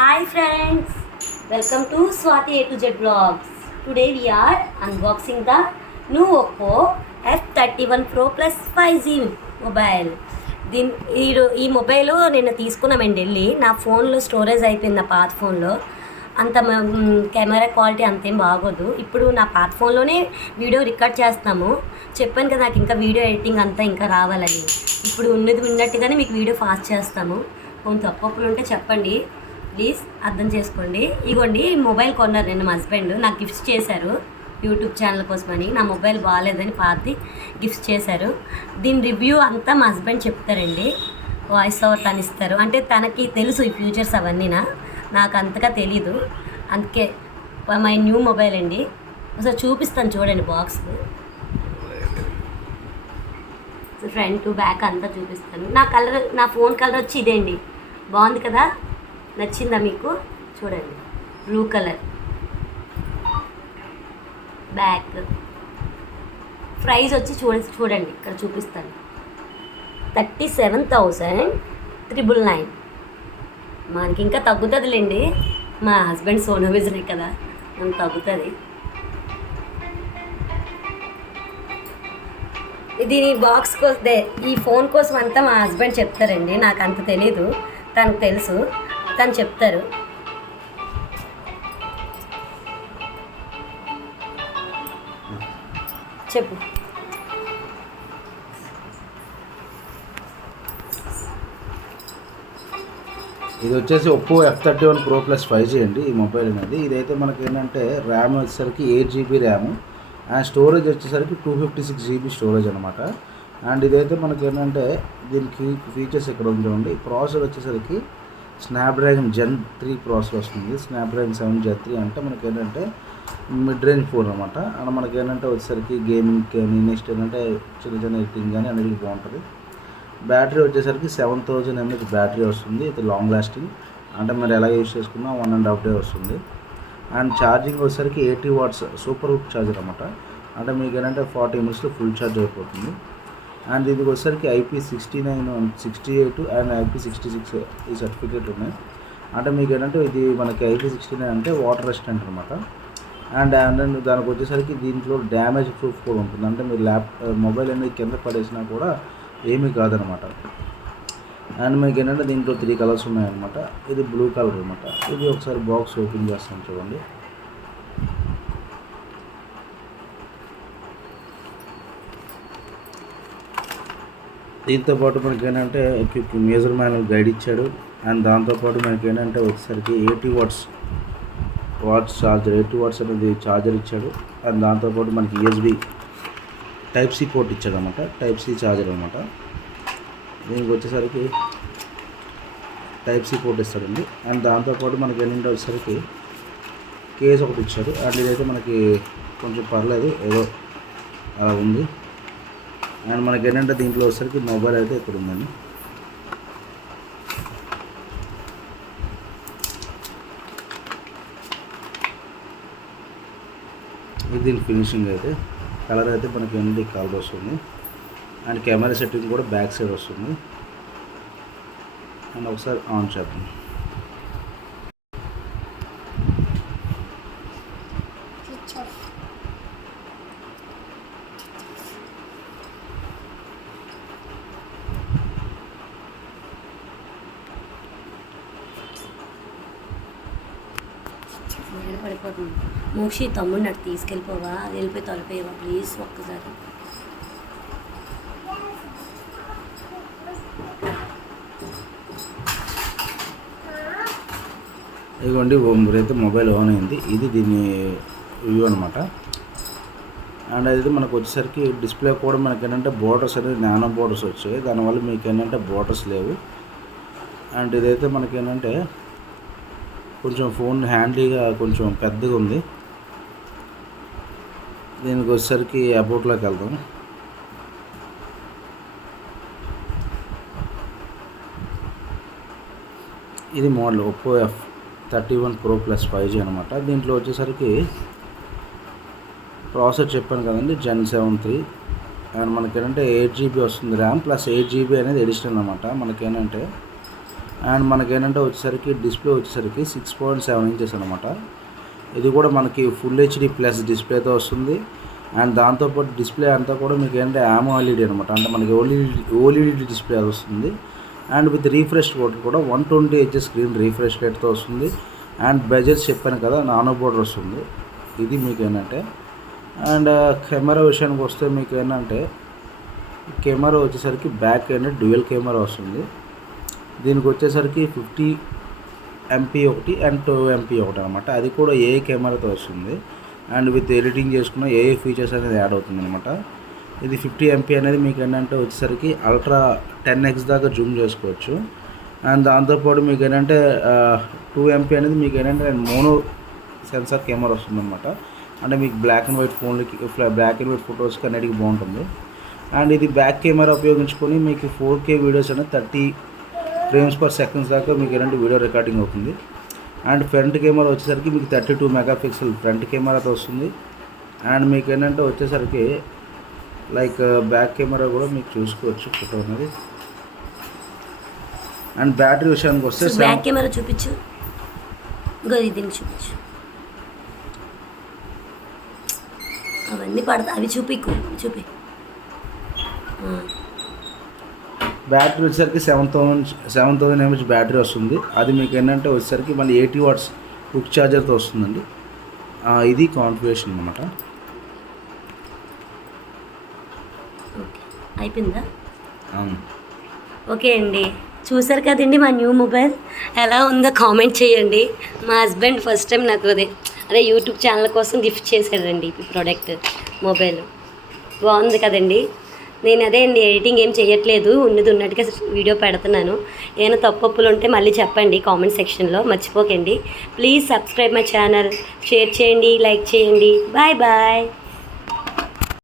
Hi friends, welcome to Swati A to Z Vlogs. Today we are unboxing the new Oppo F31 Pro Plus 5G mobile. ఈ mobile నేను తీసుకున్నామండి వెళ్ళి. నా ఫోన్లో storage అయిపోయింది, నా పాత ఫోన్లో అంత కెమెరా క్వాలిటీ అంతేం బాగోదు. ఇప్పుడు నా పాత ఫోన్లోనే వీడియో రికార్డ్ చేస్తాము. చెప్పాను కదా నాకు ఇంకా వీడియో ఎడిటింగ్ అంతా ఇంకా రావాలని. ఇప్పుడు ఉన్నది ఉన్నట్టుగానే మీకు వీడియో ఫాస్ట్ చేస్తాము. కొంత తప్పులు ఉంటే చెప్పండి ప్లీజ్, అర్థం చేసుకోండి. ఇగోండి మొబైల్ కొన్నారు నిన్న మా హస్బెండ్, నాకు గిఫ్ట్స్ చేశారు యూట్యూబ్ ఛానల్ కోసమని. నా మొబైల్ బాగాలేదని పాతి గిఫ్ట్స్ చేశారు. దీని రివ్యూ అంతా మా హస్బెండ్ చెప్తారండి, వాయిస్ ఓవర్ తను ఇస్తారు. అంటే తనకి తెలుసు ఈ ఫ్యూచర్స్ అవన్నీనా, నాకు అంతగా తెలీదు. అందుకే మై న్యూ మొబైల్ అండి. ఒకసారి చూపిస్తాను చూడండి బాక్స్, ఫ్రంట్ టు బ్యాక్ అంతా చూపిస్తాను. నా ఫోన్ కలర్ వచ్చి ఇదే అండి. బాగుంది కదా, నచ్చిందా మీకు? చూడండి బ్లూ కలర్ బ్యాక్. ప్రైస్ వచ్చి చూడండి ఇక్కడ చూపిస్తాను, 37,999. మనకి ఇంకా తగ్గుతుందిలేండి, మా హస్బెండ్ సోనో విజనే కదా, మనకు తగ్గుతుంది. దీని బాక్స్ కోసం, ఈ ఫోన్ కోసం అంతా మా హస్బెండ్ చెప్తారండి, నాకు అంత తెలీదు, తనకు తెలుసు, తను చెప్తారు. చెప్పు. ఇది వచ్చేసి Oppo F31 Pro Plus 5G అండి. ఈ మొబైల్ అనేది ఇదైతే మనకి ఏంటంటే ర్యామ్ వచ్చేసరికి 8 GB ర్యామ్ అండ్ స్టోరేజ్ వచ్చేసరికి 256 GB స్టోరేజ్ అనమాట. అండ్ ఇదైతే మనకి ఏంటంటే దీనికి ఫీచర్స్ ఇక్కడ ఉందండి. ప్రాసెసర్ వచ్చేసరికి స్నాప్డ్రాగన్ Gen 3 ప్రాసెసర్ వస్తుంది. స్నాప్డ్రాగన్ 7 Gen 3 అంటే మనకి ఏంటంటే మిడ్ రేంజ్ ఫోన్ అనమాట. అండ్ మనకి ఏంటంటే వచ్చేసరికి గేమింగ్ కానీ నెక్స్ట్ ఏంటంటే చిన్న చిన్న ఎడిటింగ్ కానీ అనేది బాగుంటుంది. బ్యాటరీ వచ్చేసరికి 7000 mAh బ్యాటరీ వస్తుంది. ఇది లాంగ్ లాస్టింగ్, అంటే మీరు ఎలా యూజ్ చేసుకున్నా 1.5 day వస్తుంది. అండ్ ఛార్జింగ్ వచ్చేసరికి 80 watts సూపర్ హుక్ ఛార్జర్ అనమాట. అంటే మీకు ఏంటంటే 40 minutesలో ఫుల్ ఛార్జ్ అయిపోతుంది. అండ్ దీనికి వచ్చేసరికి IP69, 68 అండ్ IP66 ఈ సర్టిఫికేట్ ఉన్నాయి. అంటే మీకు ఏంటంటే ఇది మనకి IP69 అంటే వాటర్ రెసిస్టెంట్ అనమాట. అండ్ దానికి వచ్చేసరికి దీంట్లో డ్యామేజ్ ప్రూఫ్ కూడా ఉంటుంది. అంటే మీరు మొబైల్ అనేది కింద పడేసినా కూడా ఏమీ కాదనమాట. అండ్ మీకు ఏంటంటే దీంట్లో 3 కలర్స్ ఉన్నాయన్నమాట. ఇది బ్లూ కలర్ అనమాట. ఇది ఒకసారి బాక్స్ ఓపెన్ చేస్తాను చూడండి. దీంతోపాటు మనకి ఏంటంటే మేజర్ మాన్యువల్ గైడ్ ఇచ్చాడు. అండ్ దాంతోపాటు మనకి ఏంటంటే ఒకసారికి 80 watts ఛార్జర్, 80 watts అనేది ఛార్జర్ ఇచ్చాడు. అండ్ దాంతోపాటు మనకి USB Type-C పోర్ట్ ఇచ్చాడు అనమాట, Type-C ఛార్జర్ అనమాట. దీనికి వచ్చేసరికి Type-C పోర్ట్ ఇస్తాడండి. అండ్ దాంతోపాటు మనకి ఏంటంటే వచ్చేసరికి కేస్ ఒకటి ఇచ్చాడు. అండ్ ఇదైతే మనకి కొంచెం పర్లేదు, ఏదో అలా ఉంది. అండ్ మనకి ఏంటంటే దీంట్లో వచ్చేసరికి మొబైల్ అయితే ఇక్కడ ఉందండి. ఇది దీని ఫినిషింగ్ అయితే కలర్ అయితే మనకి ఏంటి కలర్ వస్తుంది. అండ్ కెమెరా సెట్టింగ్ కూడా బ్యాక్ సైడ్ వస్తుంది. అండ్ ఒకసారి ఆన్ చేద్దాం. పడిపోతుంది. మోక్షి తమ్ముడు నాకు తీసుకెళ్ళిపోవా, వెళ్ళిపోయి తొలిపోయావా ప్లీజ్ ఒక్కసారి. ఇదిగోండి అయితే మొబైల్ ఆన్ అయింది. ఇది దీని వ్యూ అనమాట. అండ్ అయితే మనకు వచ్చేసరికి డిస్ప్లే కూడా మనకి ఏంటంటే బోర్డర్స్ అనేది నానో బోర్డర్స్ వచ్చాయి. దానివల్ల మీకు ఏంటంటే బోర్డర్స్ లేవు. అండ్ ఇదైతే మనకి ఏంటంటే కొంచెం ఫోన్ హ్యాండీగా కొంచెం పెద్దగా ఉంది. దీనికి వచ్చేసరికి అబౌట్లోకి వెళ్దాం. ఇది model Oppo F31 Pro Plus 5G అనమాట. దీంట్లో వచ్చేసరికి ప్రాసెసర్ చెప్పాను కదండి, Gen 7 3. అండ్ మనకేంటంటే 8 GB వస్తుంది ర్యామ్, ప్లస్ 8 GB అనేది ఎడిషనల్ అనమాట. మనకేంటంటే అండ్ మనకేంటంటే వచ్చేసరికి డిస్ప్లే వచ్చేసరికి 6.7 ఇంచెస్ అనమాట. ఇది కూడా మనకి ఫుల్ హెచ్డి ప్లస్ డిస్ప్లేతో వస్తుంది. అండ్ దాంతోపాటు డిస్ప్లే అంతా కూడా మీకు ఏంటంటే AMOLED అనమాట, అంటే మనకి ఓఎల్ఈడి డిస్ప్లే అది వస్తుంది. అండ్ విత్ రీఫ్రెష్ రేట్ కూడా 120 Hz స్క్రీన్ రీఫ్రెష్ రేట్తో వస్తుంది. అండ్ బెజెస్ చెప్పాను కదా, నానో బోర్డర్ వస్తుంది. ఇది మీకు ఏంటంటే అండ్ కెమెరా విషయానికి వస్తే మీకు ఏంటంటే కెమెరా వచ్చేసరికి బ్యాక్ ఏంటంటే డ్యూయల్ కెమెరా వస్తుంది. దీనికి వచ్చేసరికి 50 MP ఒకటి అండ్ 2 MP ఒకటి అనమాట. అది కూడా ఏ కెమెరాతో వస్తుంది. అండ్ విత్ ఎడిటింగ్ చేసుకున్న ఏ ఫీచర్స్ అనేది యాడ్ అవుతుంది అనమాట. ఇది 50 MP అనేది మీకు ఏంటంటే వచ్చేసరికి అల్ట్రా 10x దాకా జూమ్ చేసుకోవచ్చు. అండ్ దాంతోపాటు మీకు ఏంటంటే 2 MP అనేది మీకు ఏంటంటే మోనో సెన్సార్ కెమెరా వస్తుంది అనమాట. అంటే మీకు బ్లాక్ అండ్ వైట్ ఫొటోస్కి అన్నిటికీ బాగుంటుంది. అండ్ ఇది బ్యాక్ కెమెరా ఉపయోగించుకొని మీకు 4K వీడియోస్ అనేది 30 frames/second దాకా మీకు ఏంటంటే వీడియో రికార్డింగ్ అవుతుంది. అండ్ ఫ్రంట్ కెమెరా వచ్చేసరికి మీకు 32 మెగాపిక్సెల్ ఫ్రంట్ కెమెరాతో వస్తుంది. అండ్ మీకు ఏంటంటే వచ్చేసరికి లైక్ బ్యాక్ కెమెరా కూడా మీకు చూసుకోవచ్చు ఫోటో అనేది. అండ్ బ్యాటరీ విషయానికి వస్తే బ్యాక్ కెమెరా చూపించు, దీన్ని చూపించు, అవన్నీ పడతా, అవి చూపి. బ్యాటరీ వచ్చేసరికి 7000 mAh బ్యాటరీ వస్తుంది. అది మీకు ఏంటంటే వచ్చేసరికి మళ్ళీ 80 watts క్విక్ ఛార్జర్తో వస్తుందండి. ఇది కాన్ఫిగరేషన్ అనమాట. అయిపోయిందా? ఓకే అండి, చూసారు కదండి మా న్యూ మొబైల్. ఎలా ఉందో కామెంట్ చేయండి. మా హస్బెండ్ ఫస్ట్ టైం నాకు అదే యూట్యూబ్ ఛానల్ కోసం గిఫ్ట్ చేశాడండి ఈ ప్రోడక్ట్ మొబైల్. బాగుంది కదండి. నేను అదే అండి ఎడిటింగ్ ఏం చేయట్లేదు, ఉన్నట్టుగా వీడియో పెడుతున్నాను. ఏమైనా తప్పులు ఉంటే మళ్ళీ చెప్పండి కామెంట్ సెక్షన్లో, మర్చిపోకండి. Please subscribe my channel, share చేయండి, లైక్ చేయండి. Bye bye.